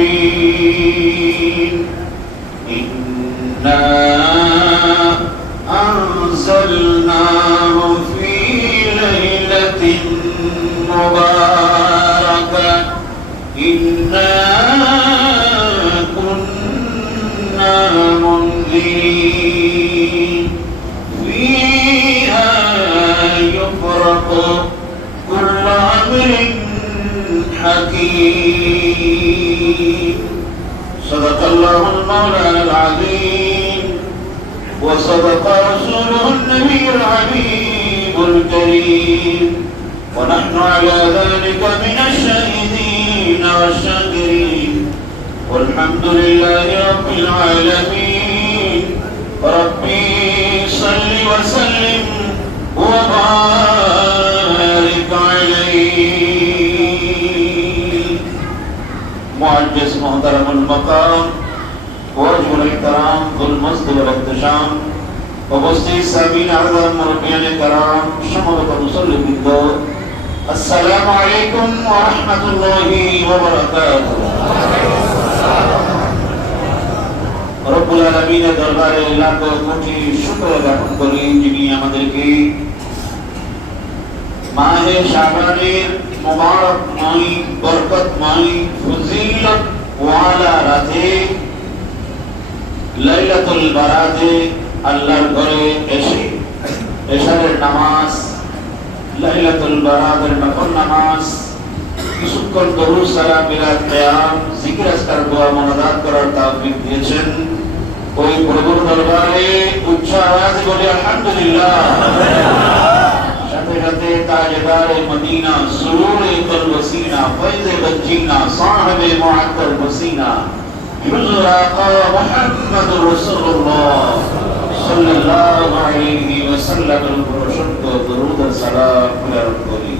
الرحيم إنا أنزلناه في ليلة مباركة إنا كنا منذرين فيها يفرق كل أمر حكيم صدق الله المولى العظيم وصدق رسوله النبي الحبيب الكريم ونحن على ذلك من الشاهدين والشاكرين والحمد لله رب العالمين ربي صل وسلم وبارك عليه معجز محترم المقام واجب الاحترام ذو المجد والاحتشام وبسطي السامعين اعظم مربيان الكرام شمرة المصلي بالدور السلام عليكم ورحمة الله وبركاته রব্বুল আলামিনের দরবারে লাখ কোটি শুকর জ্ঞাপন করি যিনি আমাদেরকে মাহে শাবানের মুবারকময় বরকতময় ফজিলত ওয়ালা রাতে লাইলাতুল বারাতে আল্লাহর ঘরে এসে এশারের নামাজ লাইলাতুল বারাতের নফল নামাজ কিছুক্ষণ দরুদ সালাম মিলাদ কিয়াম জিকির আজকার দোয়া মুনাজাত করার তৌফিক দিয়েছেন ওই প্রভুর দরবারে উচ্চ আওয়াজে বলি আলহামদুলিল্লাহ সাথে সাথে তাজদার মদিনা সুরুরে কলব সিনা ফয়জে বজিনা সাহেবে মুআত্তাল বসিনা হুজুর আকা মুহাম্মদুর রাসূলুল্লাহ সাল্লাল্লাহু আলাইহি ওয়াসাল্লাম এর উপর অসংখ্য দরুদ ও সালাম প্রেরণ করি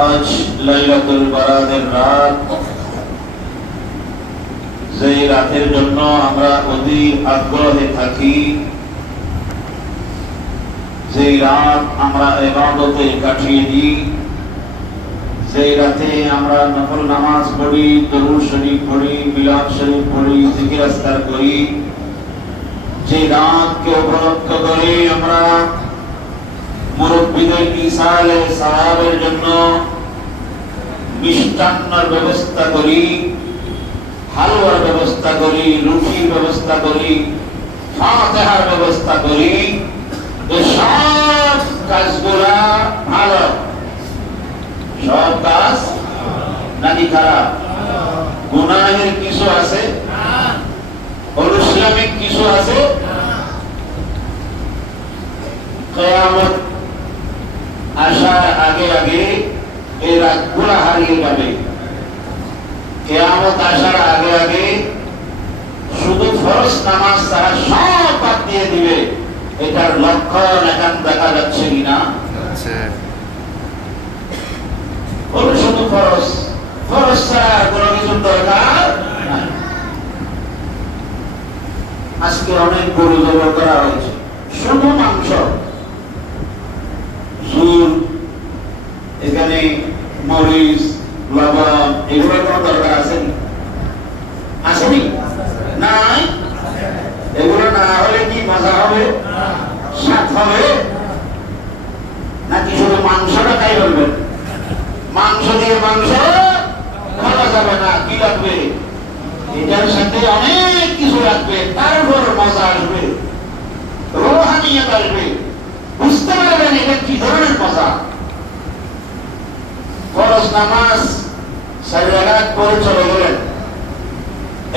আজ লাইলাতুল বারাতের রাত যে রাতের জন্য আমরা অধীর আগ্রহে থাকি যে রাত আমরা ইবাদতে কাটিয়ে দিই যে রাতে আমরা নফল নামাজ পড়ি দরুদ শরীফ পড়ি মিলাদ শরীফ পড়ি জিকির আজকার করি যে রাতকে উপলক্ষ করে আমরা মুরব্বিদের ইসালে সাহাবের জন্য মিষ্টান্নের ব্যবস্থা করি হালুয়ার ব্যবস্থা করি রুটির ব্যবস্থা করি ফাতিহার ব্যবস্থা করি এই সব কাজগুলা ভালো সব কাজ নাকি খারাপ গুনাহের কিছু আছে অনুশীলনিক কিছু আছে কিয়ামত আসার আগে আগে এই রাতগুলা হারিয়ে যাবে কিয়ামত আসার আগে আগে শুধু ফরজ নামাজ ছাড়া সব বাদ দিয়ে দিবে এটার লক্ষণ এখন দেখা যাচ্ছে কিনা শুধু ফরজ ফরজ ছাড়া কোনো কিছু দরকার নাই আজকে অনেক গরু জবাই করা হয়েছে শুধু মাংস ঝুল এখানে মরিচ লবণ এগুলোর কোনো দরকার আসেনি আসেনি নাই এগুলো না হলে কি মজা হবে স্বাদ হবে নাকি শুধু মাংসটা তাই বলবেন মাংস দিয়ে মাংস খাওয়া যাবে না কি লাগবে এটার সাথে অনেক কিছু লাগবে তারপর মজা আসবে রোহানিয়ত আসবে বুঝতে পারবেন এটা কি ধরনের মজা ফরজ নামাজ সারি রাকাত পড়ে চলে গেলেন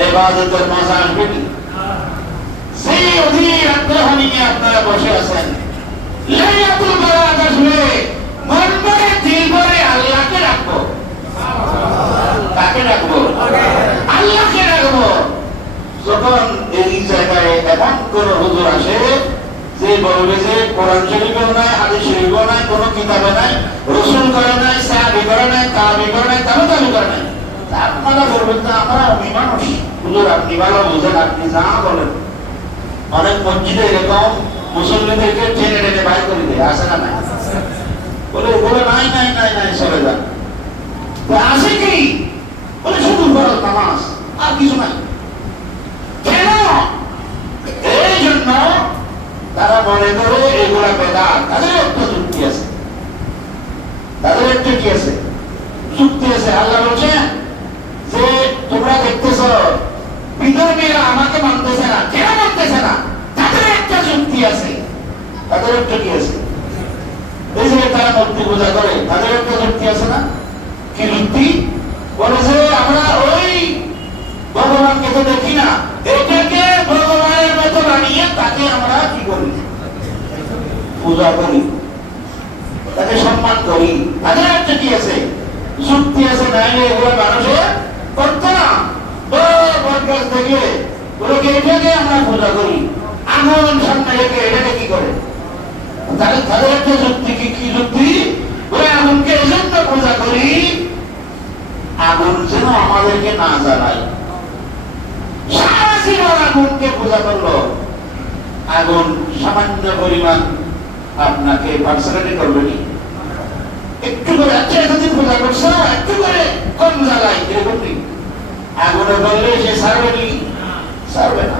ইবাদতের মজা আসবে কি সেই অধীর আগ্রহ নিয়ে আপনারা বসে আছেন লাইলাতুল বারাত আসবে মন ভরে দিল ভরে আল্লাহকে রাখবো কাকে রাখবো আল্লাহকে রাখবো যখন এই জায়গায় এমন কোন হুজুর আসে যে বলবে যে কোরআন শরীফেও নাই হাদিস শরীফেও নাই কোনো কিতাবে নাই রাসূল করে নাই সাহাবী করে নাই তাবী করে নাই তাবী করে নাই আপনারা বলবেন না আমরা মানুষ হুজুর আপনি ভালো বুঝেন আপনি যা বলেন অনেক মসজিদে এরকম মুসল্লিদেরকে টেনে টেনে বাইর করে দেয় আসে না নাই বলে বলে নাই নাই নাই নাই চলে যান আসে কি বলতেছে, আল্লাহ বলছেন যে তোমরা দেখতেছো বিধর্মীরা আমাকে মানতেছে না। কেন মানতেছে না? তাদের একটা যুক্তি আছে। তাদের একটা কি আছে? এই যে তারা মূর্তি পূজা করে, তাদের একটা যুক্তি আছে না? কি যুক্তি? বলে যে আমরা ওই ভগবানকে তো দেখি না, এটাকে ভগবানের মতো বানিয়ে তাকে আমরা কি করি? পূজা করি, তাকে সম্মান করি। তাদের একটা কি আছে? যুক্তি আছে। নাইলে এগুলো মানুষে করতো না। বটগাছ দেখলে ওগুলোকে এটাকে আমরা পূজা করি, আগুন সামনে রেখে এটাকে কি করে? তাদের একটা যুক্তি। কি যুক্তি? ওই আগুনকে এজন্য পূজা করি, আগুন যেন আমাদেরকে না জ্বালায়। সারা জীবন আগুনকে পূজা করলো, আগুন সামান্য পরিমাণ আপনাকে পার্সোনালি করবেনি। একটু করে আচ্ছা এতদিন পূজা করছো, একটু করে কম জ্বালাই, এরকম নেই। আগুনে বললে সে সারবেনি, সারবে না।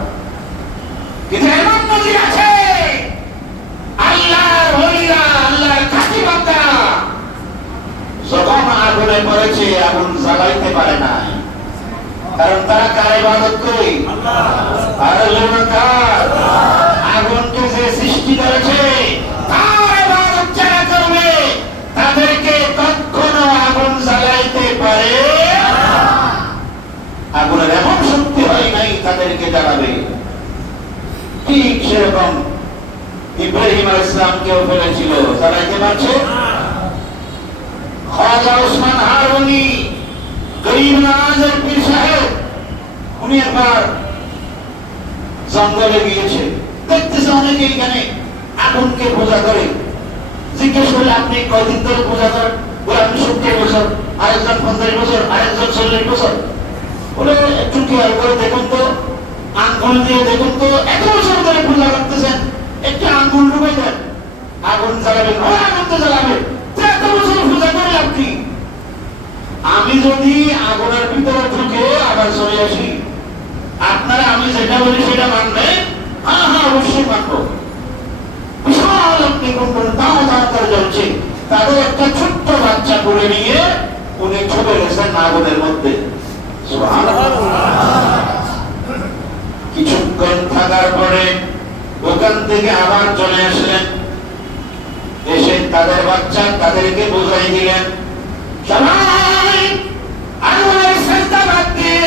কিন্তু এমন নদী আছে আল্লাহর ওলিরা, আল্লাহর খাঁটি বান্দা যখন আগুনে পড়েছে আগুন জ্বালাইতে পারে না, কারণ তারা কার ইবাদত করে? আগুনকে যে সৃষ্টি করেছে তার ইবাদত যারা করবে তাদেরকে কখনো আগুন জ্বালাইতে পারে না। আগুনের এমন শক্তি হয় নাই তাদেরকে জ্বালাবে। ঠিক সেরকম ইব্রাহিম আলাইহিস সালামকেও ফেলেছিল, জ্বালাইতে পারছে? খাজা ওসমান হারুনি, গরিব নওয়াজের পীর সাহেব, উনি একবার জঙ্গলে গিয়েছে, দেখতেছে অনেকে এখানে আগুনকে পূজা করে। জিজ্ঞেস করলে আপনি কয়দিন ধরে পূজা করেন? বলে আমি 70 বছর, আরেকজন 50 বছর, আরেকজন 40 বছর। বলে একটু খেয়াল করে দেখুন তো, আঙ্গুল দিয়ে দেখুন তো, এত বছর ধরে পূজা করতেছেন, একটু আঙ্গুল ডুবে দেন, আগুন জ্বালাবেন, আগুন তো জ্বালাবেন। এত বছর পূজা করে আপনি, আমি যদি আগুনের ভিতরে ঢুকে আবার চলে আসি, আপনারা আমি যেটা বলি সেটা মানবেন? হ্যাঁ হ্যাঁ অবশ্যই মানবো। বিশাল আপনি কোন দাও দাও করে জ্বলছে, তাদের একটা ছোট্ট বাচ্চা করে নিয়ে উনি ছুটে গেছেন আগুনের মধ্যে। কিছুক্ষণ থাকার পরে ওখান থেকে আবার চলে আসলেন, এসে তাদের বাচ্চা তাদেরকে বোঝাই দিলেন, সবাই আগুনের সেজদা বাদ দিয়ে,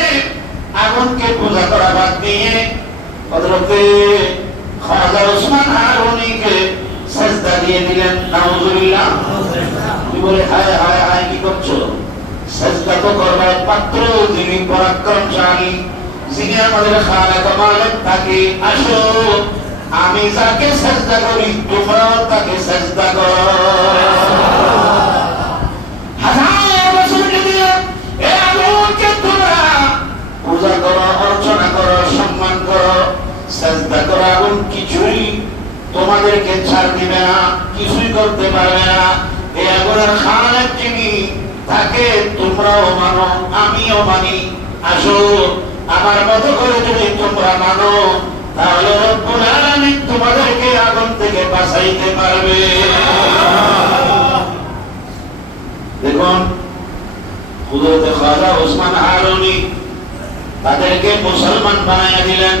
আগুনকে পূজা করা বাদ দিয়ে হযরতে খাজা ওসমান হারুনিকে সেজদা দিয়ে দিলেন। নাউযুবিল্লাহ। কি বলে হায় হায় হায় কি করছো? সেজদা তো করবার পাত্র যিনি পরাক্রমশালী, যিনি আমাদের খালেক মালিক, তাকে আসো, আমি যাকে সেজদা করি তোমরাও তাকে সেজদা করো। হাজার বছর যদি এই আগুনকে তোমরা পূজা করো, অর্চনা করো, সম্মান করো, সেজদা করো, আগুন কিছুই তোমাদেরকে ছাড় দিবে না, কিছুই করতে পারবে না। এই আগুনের খালেক যিনি, তাকে তোমরাও মানো, আমিও মানি। আসো, আমার মতো করে যদি তোমরা মানো তাহলে রব্বুল আলামিন তোমাদেরকে আগুন থেকে বাঁচাইতে পারবে। দেখুন হযরত খাজা ওসমান হারুনি তাদেরকে মুসলমান বানাইয়া দিলেন,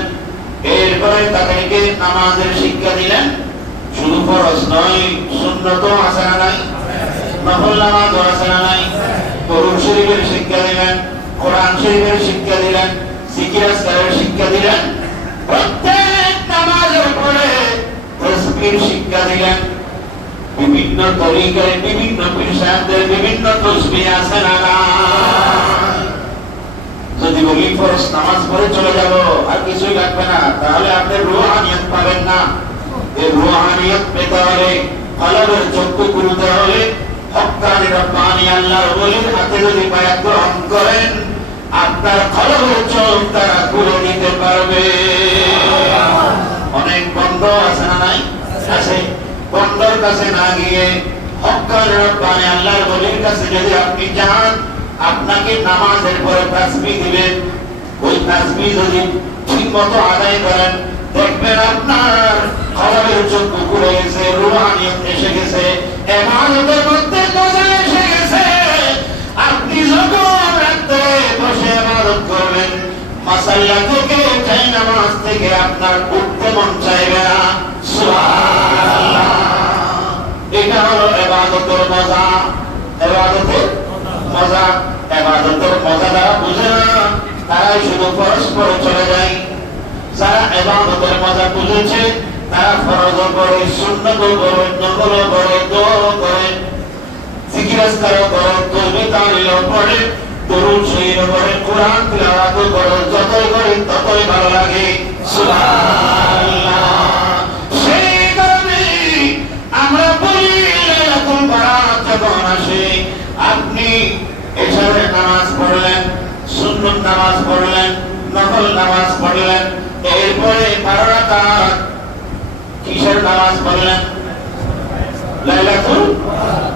এরপরে তাদেরকে নামাজের শিক্ষা দিলেন। শুধু ফরজ নয়, সুন্নতও আছে না নাই? নফল নামাজও আছে না নাই? দরুদ শরীফের শিক্ষা দিলেন, কোরআন শরীফের শিক্ষা দিলেন, জিকির আজকারের শিক্ষা দিলেন, প্রত্যেক নামাজের পরে তাসবিহর শিক্ষা দিলেন। বিভিন্ন তরিকায় বিভিন্ন পীর সাহেবদের বিভিন্ন তাসবিহ আছে না নাই? যদি বলি ফরজ নামাজ পড়ে চলে যাব আর কিছুই লাগবে না, তাহলে আপনি রূহানিয়ত পাবেন না। এই রূহানিয়ত পেতে হলে, কলবের চক্ষু খুলতে হলে, হক্কানি রব্বানি আল্লাহর ওলির হাতে যদি বায়াত গ্রহণ করেন, আপনার কলবের চোখ তারা খুলে দিতে পারবে। অনেক বন্ধ আছে না নাই? আছে। বন্ধর কাছে না গিয়ে হক্কানি রব্বানি আল্লাহর ওলির কাছে যদি আপনি যান, আপনাকে নামাজের পরে তাসবিহ দিবেন, ওই তাসবিহ যদি ঠিক মতো আদায় করেন, দেখবেন আপনার কলবের চক্ষু খুলে গেছে, রূহানিয়ত এসে গেছে, ইবাদতের মধ্যে মজা এসে গেছে। আপনি যখন মুসাল্লা থেকে চাই নামাজ থেকে আপনার উঠতে মন চাইবে না। সুবহানাল্লাহ। এটা হলো ইবাদতের মজা। ইবাদতের মজা, ইবাদতের মজা যারা বুঝে না তারাই শুধু পরস্পর চলে যায়। যারা ইবাদতের মজা বুঝেছে তারা ফরজ করে, সুন্নাত করে, নফল করে, দোয়া করে, জিকির আজকার করে, তাসবিহ তাহলিল পড়ে, দরুদ শরীফ পড়ে, কোরআন তিলাওয়াত করে, যতই করে ততই ভালো লাগে। সুবহানাল্লাহ। সেই কারণে আমরা বলি লাইলাতুল বারাত যখন আসে, আপনি এশারের নামাজ পড়লেন, সুন্নত নামাজ পড়লেন, নফল নামাজ পড়লেন, এরপরে 12 রাকাত কিসের নামাজ পড়লেন? লাইলাতুল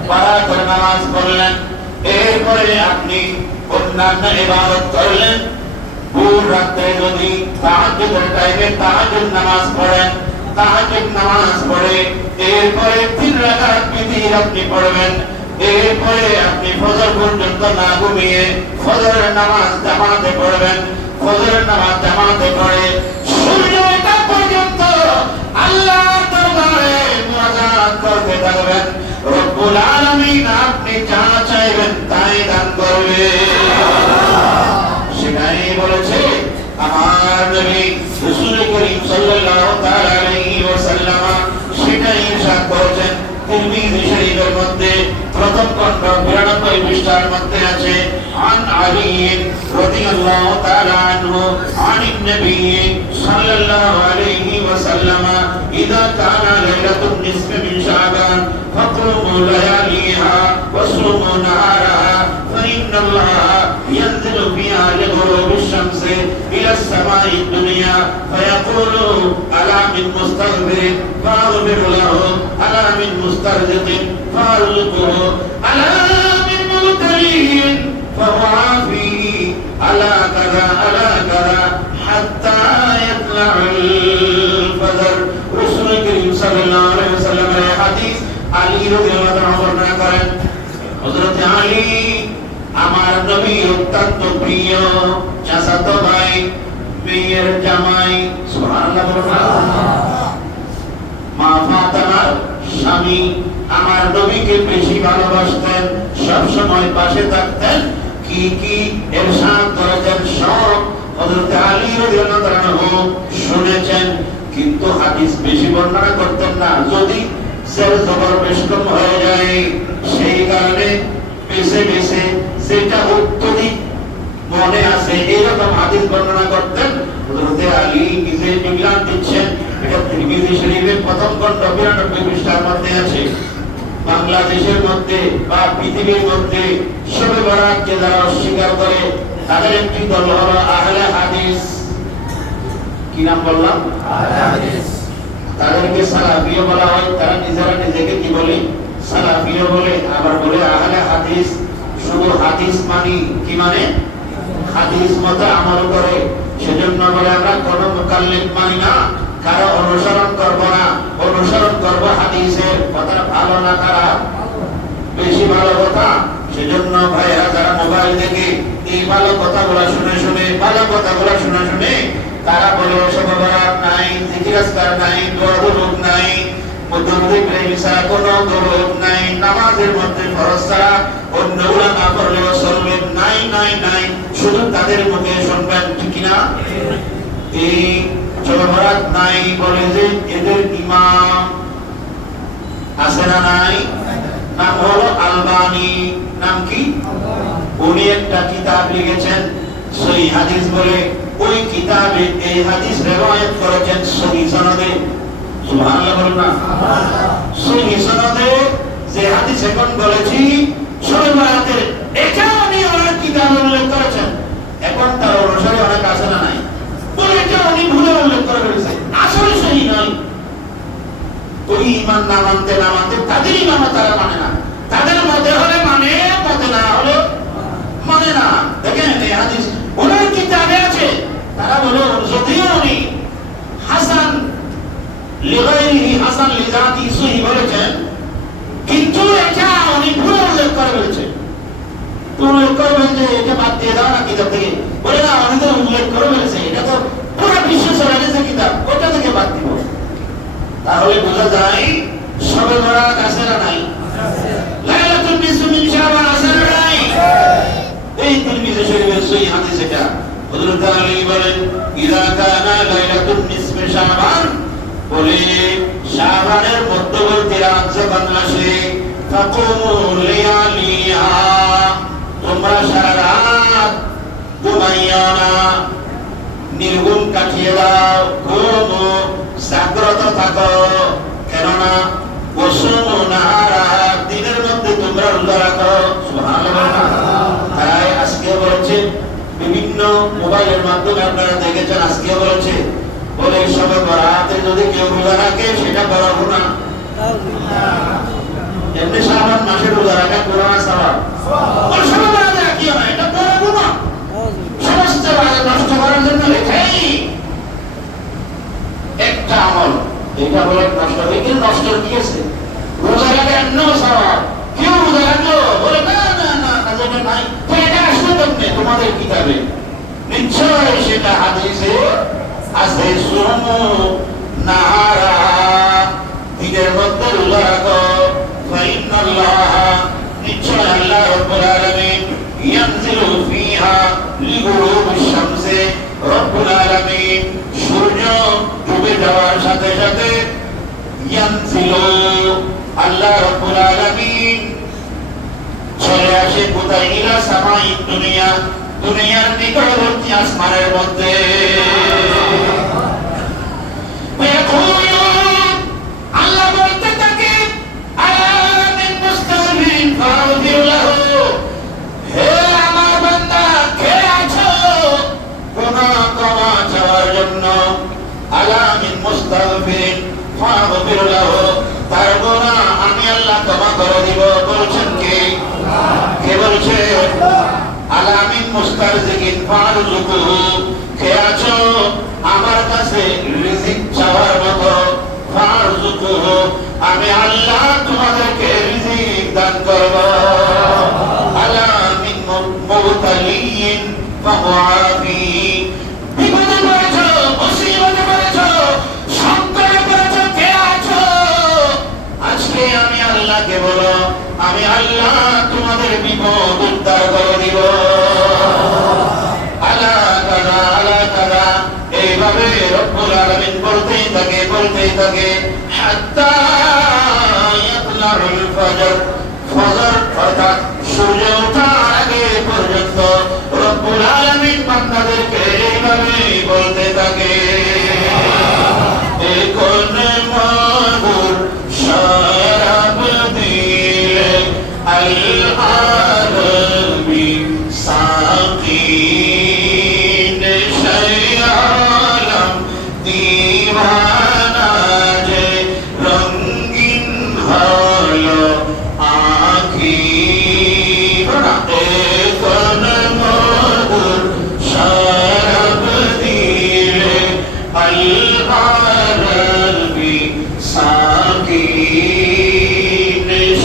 বারাতের নামাজ পড়লেন। এরপরে আপনি অন্যান্য ইবাদত করলেন। ভোর রাতে যদি তাহাজ্জুদের টাইমে তাহাজ্জুদ নামাজ পড়েন, তাহাজ্জুদ নামাজ পড়ে এরপরে 3 রাকাত বিতির আপনি পড়বেন। এরপরে আপনি ফজর পর্যন্ত না ঘুমিয়ে ফজরের নামাজ জামাতে পড়বেন। ফজরের নামাজ জামাতে পড়ে সূর্য ওঠা পর্যন্ত আল্লাহর দরবারে মুনাজাত করতে থাকবেন। রব্বুল আলামিন আপনি যা চাইবেন তাই দান করবে। সেটাই বলেছে আমার নবী রাসূল করিম সাল্লাল্লাহু তাআলা আলাইহি ওয়াসাল্লাম, সেটাই ইরশাদ করেছেন তিরমিজি শরীফের মধ্যে প্রথম খণ্ড 92 পৃষ্ঠার মধ্যে আছে, আন আলী রাদিয়াল্লাহু তাআলা আনহু আনিন নবী সাল্লাল্লাহু আলাইহি ওয়াসাল্লাম, ইযা কানা লাইলাতুন নিসফি মিন শাবান ফাকুমু লায়ালিহা ওয়াসুমু নাহারাহা ফাইন্নাল্লাহা ইয়ানজিলু ফিহা লিগুরুবিশ শামসি ইলা সামাই দুনিয়া ফায়াকুলু আলা মিন মুস্তাগফিরিন ফাগফির লাহু আলা মিন মুস্তারজিকিন ফারযুকহু আলা মিন মুবতালিন ফাওয়াফি আলা কাযা হাত্তা ইয়াতলা'ল ফজর। রাসূল করিম সাল্লাল্লাহু আলাইহি ওয়াসাল্লামের হাদিস আলী রাদিয়াল্লাহু তাআলা বর্ণনা করেন, হযরত আলী আমার নবীর অত্যন্ত প্রিয় চাচাতো ভাই, মেয়ের জামাই। সুবহানাল্লাহ বলুন। মা ফাতেমার স্বামী আমার নবীকে বেশি ভালোবাসতেন, সব সময় পাশে থাকতেন। কি কি ইরশাদ করেছেন সব হযরত আলী রাদিয়াল্লাহু তাআলা শুনেছেন, কিন্তু হাদিস বেশি বর্ণনা করতেন না, যদি জের জবর বেশকম হয়ে যায়। সেই কারণে বেছে বেছে যেটা অত্যধিক মনে আছে এরকম হাদিস বর্ণনা করতেন। হযরত আলী নিজে বিবরণ দিচ্ছেন, এটা তিরমিজি শরীফের প্রথম খণ্ড 92 পৃষ্ঠার মধ্যে আছে। বাংলাদেশের মধ্যে বা পৃথিবীর মধ্যে শবে বরাতকে যারা অস্বীকার করে তাদের একটি দল হলো আহলে হাদিস। কি নাম বললাম? আহলে হাদিস। তাদেরকে সালাফিও বলা হয়। তারা নিজেরা নিজেকে কি বলে? সালাফিও বলে, আবার বলে আহলে হাদিস। শুধু হাদিস মানে কি? মানে হাদিস মতে আমল করে। সেজন্য বলে আমরা কোনো মুকাল্লিদ মানি না, কারো অনুসরণ করব না, অনুসরণ করব হাদিসের। কথাটা ভালো না খারাপ? বেশি ভালো কথা। সেজন্য ভাইরা যারা মোবাইল দেখে এই ভালো কথাগুলো শুনে শুনে, ভালো কথাগুলো শুনে শুনে তারা বলে শবে বরাত নাই, জিকির আজকার নাই, দোয়া দরুদ নাই, মুদ্দুদ ইব্রাহিম ছাড়া কোনো দরুদ নাই, নামাজের মধ্যে ফরজ ছাড়া অন্য উলামা পড়লেও চলবে নাই নাই নাই। শুধু তাদের মুখে শুনবেন, ঠিক না? এই শবে বরাত নাই বলে যে এদের ইমাম আছে না নাই? নাম হলো আলবানী। নাম কি? উনি একটা কিতাব লিখেছেন সহিহ হাদিস বলে। ওই কিতাবে এই হাদিস রিওয়ায়াত করেছেন সহিহ সনদে। সুবহানাল্লাহ বলুন না। সহিহ সনদে যে হাদিস এখন বলেছি শবে বরাতের, এটা উনি ওনার কিতাবে উল্লেখ করেছেন। এখন তার অনুসারে অনেক আছে না নাই? বলে এটা উনি ভুলে উল্লেখ করে ফেলেছে, আসলে সহিহ নয়। ওই ইমান না মানতে না মানতে তাদের ইমাম তারা মানে না। তাদের মতে হলে মানে, মতে না হলে মানে না। দেখেন এই হাদিস ওনার কিতাবে আছে। তারা বলে যদিও উনি হাসান লিগাইরিহি হাসান লিজাতি সহিহ বলেছেন, কিন্তু এটা উনি ভুল উল্লেখ করে ফেলেছেন। উল্লেখ করবেন যে এটা বাদ দিয়ে দাও না কিতাব থেকে, বলে না আমি তো উল্লেখ করে ফেলেছে, এটা তো পুরো বিশ্ব চলে গেছে কিতাব, ওটা থেকে বাদ দিব। তাহলে বোঝা যায় সবে বরাত আছে না নাই? লাইলাতুল নিসফি মিন শাবান আছে না নাই? এই তিরমিজি শরীফের সহিহ হাদিস এটা। হযরত আলী বলেন ইযা কানা লাইলাতুল নিসফি শাবান, বলে শাবানের মধ্যবর্তী রাত যখন আসে, ফাকুমু লিয়ালিহা, তোমরা সারা রাত ঘুমাইও না, নির্ঘুম কাটিয়ে দাও, ঘুমো, জাগ্রত থাকো। কেননা ওয়াসুমু নাহারা, দিনের মধ্যে তোমরা রোজা রাখো। সুবহানাল্লাহ। তাই আজকে বলছে বিভিন্ন মোবাইলের মাধ্যমে আপনারা দেখেছেন, আজকে বলছে বলে সবে বরাতে যদি কেউ রোজা রাখে সেটা বড় গুনাহ। এমনি শাবান মাসে রোজা রাখা পুরানা সওয়াব, ওই সবে বরাতে রাখিও না, এটা বড় গুনাহ। সমস্ত রাত নষ্ট করার জন্য লেখাই একটা আমল, এটা বলে নষ্ট হয়ে গেল। নষ্ট কি আছে? রোজা রাখা অন্য সওয়াব। কেউ রোজা রাখলো বলে না না না কাজটা নাই, তো এটা আসলে কেমনে তোমাদের কিতাবে? নিশ্চয় সেটা হাদিসে আছে, সুমু নাহারা, দিনের মধ্যে রোজা রাখো। ফাইনাল্লাহ, নিশ্চয় আল্লাহ রাব্বুল আলামিন ইয়ানজিলু ফিহা লিগুরুবিশ শামসি, রব্বুল আলামিন সূর্য ডুবে যাওয়ার সাথে সাথে ইয়ানজিলু, আল্লাহ রাব্বুল আলামিন চলে আসে কোথায়? ইলা সামাই দুনিয়া, দুনিয়ার নিকটবর্তী আসমানের মধ্যে। আল্লাহ বলতে থাকে আলামিন মুস্তাগফিরিন ফাগফির লাহু, হে আমার বান্দা কে আছো গুনাহ ক্ষমা চাওয়ার জন্য? আলামিন মুস্তাগফিরিন ফাগফির লাহু, তার গুনাহ আমি আল্লাহ ক্ষমা করে দিব। বলছেন কে? কে বলছে? আলামিন মুস্তারজিকিন ফারজুকুহু, কে আছো আমার কাছে রিজিক চাওয়ার মতো? ফারজুকুহু, আমি আল্লাহ তোমাদেরকে রিজিক দান করব। আলামিন মুবতালিন ফামুআফি, বিপদে পড়েছো, মুসিবতে পড়েছো, সংকটে পড়েছো, কে আছো? আজকে আমি আল্লাহকে বলো, আমি আল্লাহ তোমাদের বিপদ উদ্ধার করে দিব। আলা কাদা আলা কাদা, এইভাবে রব্বুল আলামিন বলতেই থাকে বলতেই থাকে, হাত্তা ইয়াতলাউল ফজর, ফজর অর্থাৎ সূর্য ওঠার আগে পর্যন্ত রব্বুল আলামিন বান্দাদেরকে এইভাবে বলতে থাকে। কোন মধুর শরাব দিলে আল-আরবি সাকিন, শায়ালাম দিওয়ানা যে রঙিন হলো আঁখি। কোন মধুর শরাব দিলে আল-আরবি সাকিন,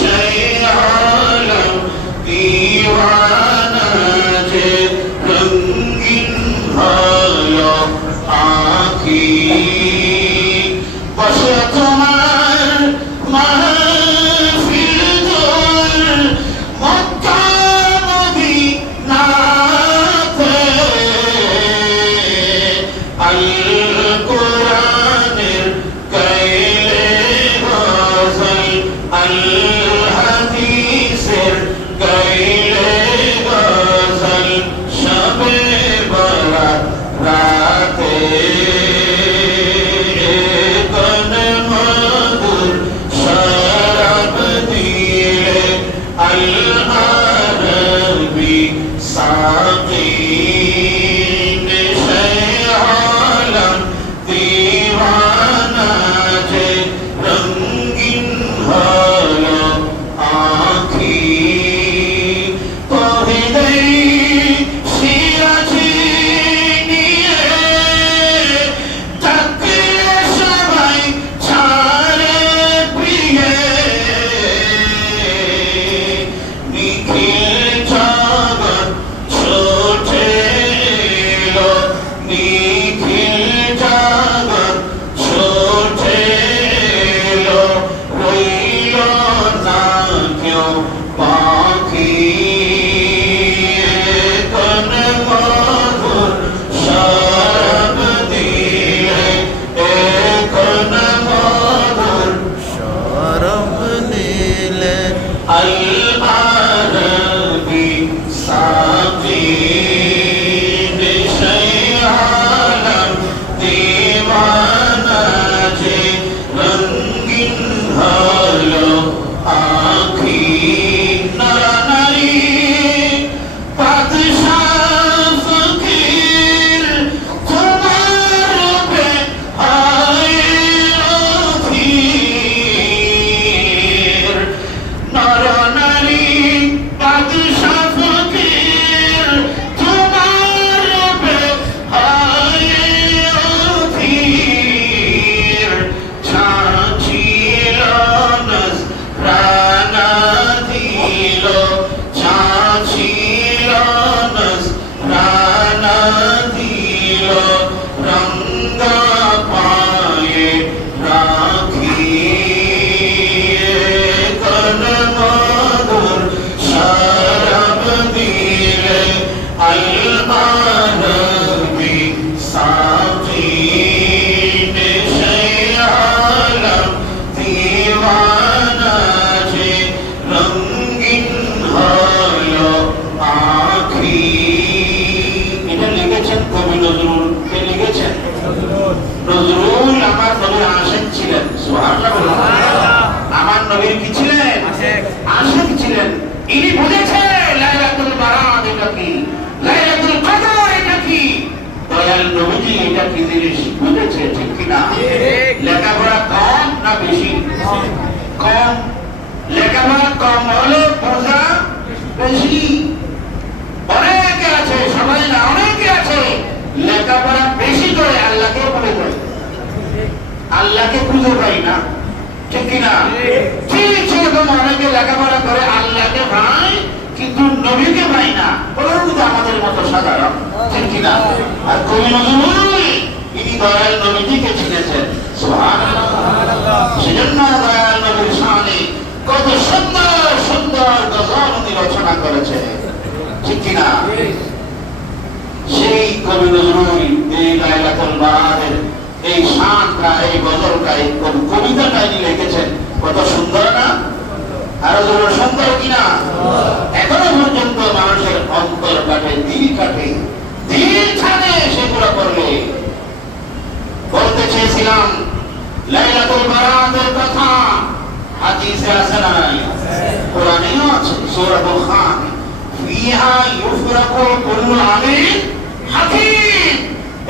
শায়ালাম দিওয়ানা যে রঙিন হলো আঁখি। বসে তোমার মাহফিল দোল মক্কা মদিনাতে, আল কোরআনের গাইলে গজল, আল হাদিসের গাইলে গজল, শবে বরাত রাতে। কোন মধুর শরাব দিলে আল-আরবি সাকিন, শায়ালাম দিওয়ানা যে রঙিন হলো আঁখি। কহিদেই সিরাজি নিয়ে ডাকলে সবাই ছাড়ে প্রিয়ে, নিখিল মানবী সাফি নেশে আলম দিওয়ানা যে রঙিন হলো আঁখি। এটা লিখেছেন কবি নজরুল। কে লিখেছেন? নজরুল আমার নবীর আশিক ছিলেন। সুবহানাল্লাহ। আমার নবীর কি ছিলেন? আশিক ছিলেন। ইনি বুঝেছেন লাইলাতুল বারাত এটা কি, লাইলাতুল কদর এটা কি। দয়াল নবীজি এটা কি জিনিস বুঝেছে, ঠিক কি না? লেখাপড়া কম না বেশি? কম। লেখাপড়া কম হলে বোঝা বেশি। অনেকে আছে, সবাই না, অনেকে আছে লেখাপড়া বেশি করে আল্লাহকে বলে দেয়, আল্লাহকে খুঁজে পাই না, ঠিক কিনা? ঠিক সেরকম অনেকে লেখাপড়া করে আল্লাহকে পাই কিন্তু নবীকে পাই না। ওরা কিন্তু আমাদের মতো সাধারণ, ঠিক কিনা? আর কবি নজরুল ইনি দয়াল নবীজিকে চিনেছেন। সুবহানাল্লাহ। সেজন্য দয়াল নবীর শানে কত সুন্দর সুন্দর গজল উনি রচনা করেছে, ঠিক কিনা? সেই কবি নজরুল এই লাইলাতুল বারাতের এই শানটা, এই গজলটা, এই কবিতাটা লিখেছেন। কত সুন্দর না? আরো জোরে সুন্দর কিনা? এখনো পর্যন্ত মানুষের অন্তর কাটে, দিল কাটে, দিল ছাড়ে সেগুলো করলে। বলতে চেয়েছিলাম লাইলাতুল বারাতের কথা হাদিসে আছে না নাই? কোরআনেও আছে। সূরা বুখারী ফিহা ইউফরাকু কুল্লু আমরিন হাকিম।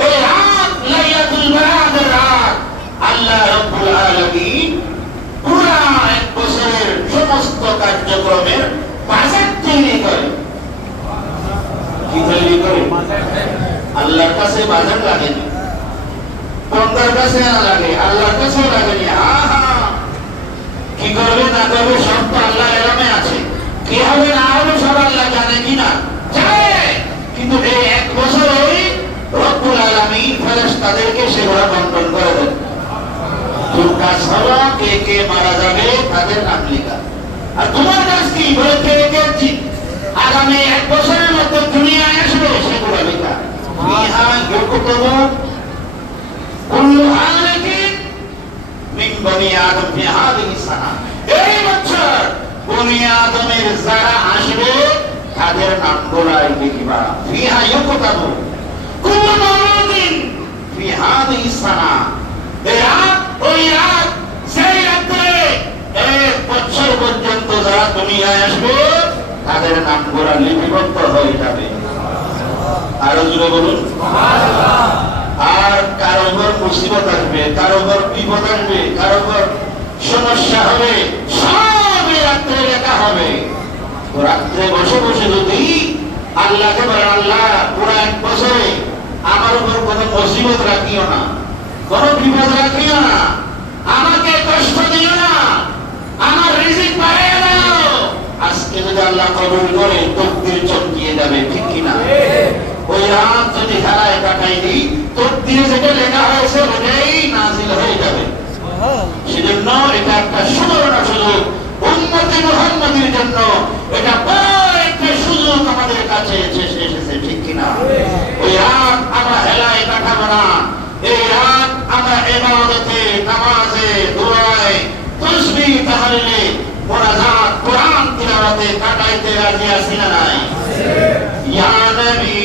এই রাত লাইলাতুল বারাতের রাত আল্লাহ রাব্বুল আলামিন পুরা এক বছরের সমস্ত কার্যক্রমের বাজেট তৈরি করে। কি তৈরি করে? আল্লাহর কাছে বাজেট লাগে না, বান্দার কাছে না লাগে, আল্লাহর কাছে লাগে না। কি করবে না করবে সব তো আল্লাহ এলামে আছে। কি হবে না হবে সব আল্লাহ জানে কিনা? জানে। কিন্তু এই এক বছর ওই রব্বুল আলামিন ফেরেশতাদেরকে সেগুলো বন্টন করে দেন। তোর কাজ হলো কে কে মারা যাবে তাদের নাম লেখা। আর তোমার কাজ কি? বলে কে কে আগামী এক বছরের মধ্যে দুনিয়ায় আসবে সেগুলো লেখা। ফিহা ইউকুতুবু কুল্লু হালিকিন মিন বনি আদম ফি হাযিহি সানা। এই বছর বনি আদমের যারা আসবে তাদের নামগুলাই লিখিবা। ফিহা ইউকুতুবু কুল্লু মাউলুদিন ফি হাযিহি সানা। এই রাত, ওই রাত, সেই রাতে এক বছর পর্যন্ত যারা দুনিয়ায় আসবে তাদের নামগুলা লিপিবদ্ধ হয়ে যাবে। আরো জোরে বলুন সুবহানাল্লাহ। আর কারো উপর মুসিবত আসবে, কারো উপর বিপদ আসবে, কারো উপর সমস্যা হবে, সব রাত্রে লেখা হবে। রাত্রে বসে বসে যদি আল্লাহকে বলেন, আল্লাহ পুরো এক বছরে আমার উপর কোনো মুসিবত রাখিও না, কোনো বিপদ রাখিও না, আমাকে কষ্ট দিও না, আমার রিজিক বাড়িয়ে দাও। আজকে যদি আল্লাহ কবুল করে তকদির চমকিয়ে যাবে, ঠিক কিনা? ওই রাত যদি খেলায় কাটাই দিই তকদিরে যেটা লেখা হয়েছে ওটাই নাজিল হয়ে যাবে। সেজন্য এটা একটা সুবর্ণ সুযোগ উম্মতে মুহাম্মাদের জন্য। এটা বড় একটা সুযোগ আমাদের কাছে এসেছে, ঠিক কিনা? ওই রাত আমরা হেলায় কাটাবো না। এই রাত আমরা ইবাদতে, নামাজে, দুআয়, তাসবিহ, তাহলিলে, মুনাজাত, কোরআন তিলাওয়াতে কাটাইতে রাজি আছি না নাই? ইয়া নবী